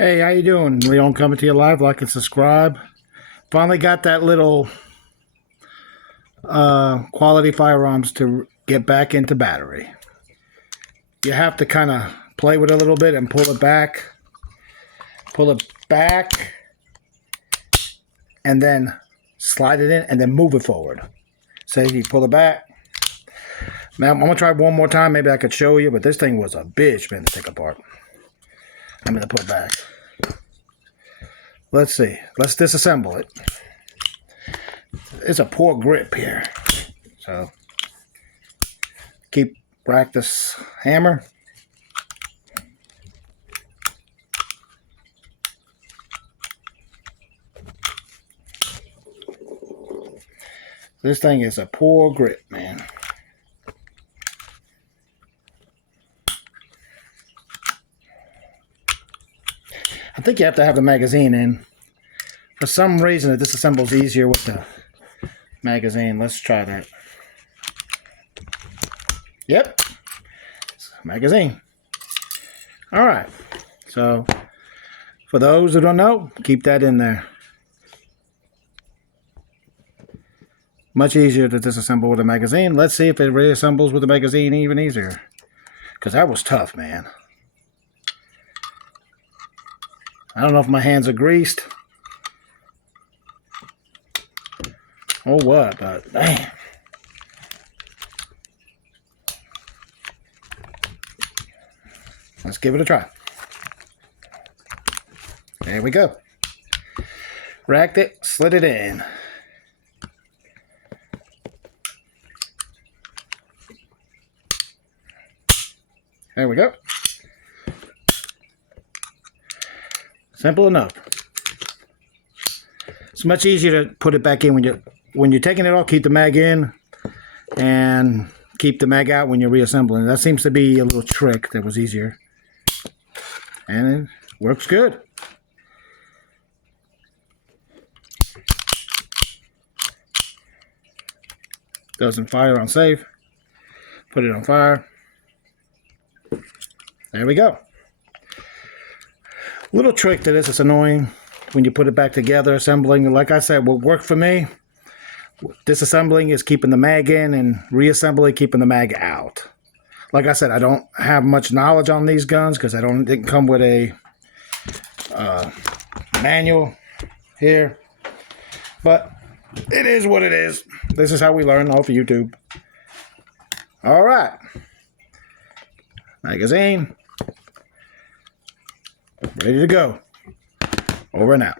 Hey, how you doing? Leon coming to you live. Like and subscribe. Finally got that little quality firearms to get back into battery. You have to kind of play with it a little bit and pull it back. Pull it back. And then slide it in and then move it forward. So you pull it back. Now, I'm going to try one more time. Maybe I could show you, but this thing was a bitch, man, to take apart. I'm going to put it back. Let's see. Let's disassemble it. It's a poor grip here. So, rack this hammer. This thing is a poor grip, man. I think you have to have the magazine in. For some reason, it disassembles easier with the magazine. Let's try that. Yep. Magazine. All right. So, for those who don't know, keep that in there. Much easier to disassemble with a magazine. Let's see if it reassembles with the magazine even easier. Because that was tough, man. I don't know if my hands are greased or what, but damn. Let's give it a try. There we go. Racked it, slid it in. There we go. Simple enough. It's much easier to put it back in when you're taking it off. Keep the mag in and keep the mag out when you're reassembling. That seems to be a little trick that was easier, and it works good. Doesn't fire on safe. Put it on fire. There we go. Little trick to this, it's annoying when you put it back together, assembling. Like I said, what worked for me, disassembling is keeping the mag in and reassembling, keeping the mag out. Like I said, I don't have much knowledge on these guns because I didn't come with a manual here. But it is what it is. This is how we learn off of YouTube. All right. Magazine. Ready to go. Over and out.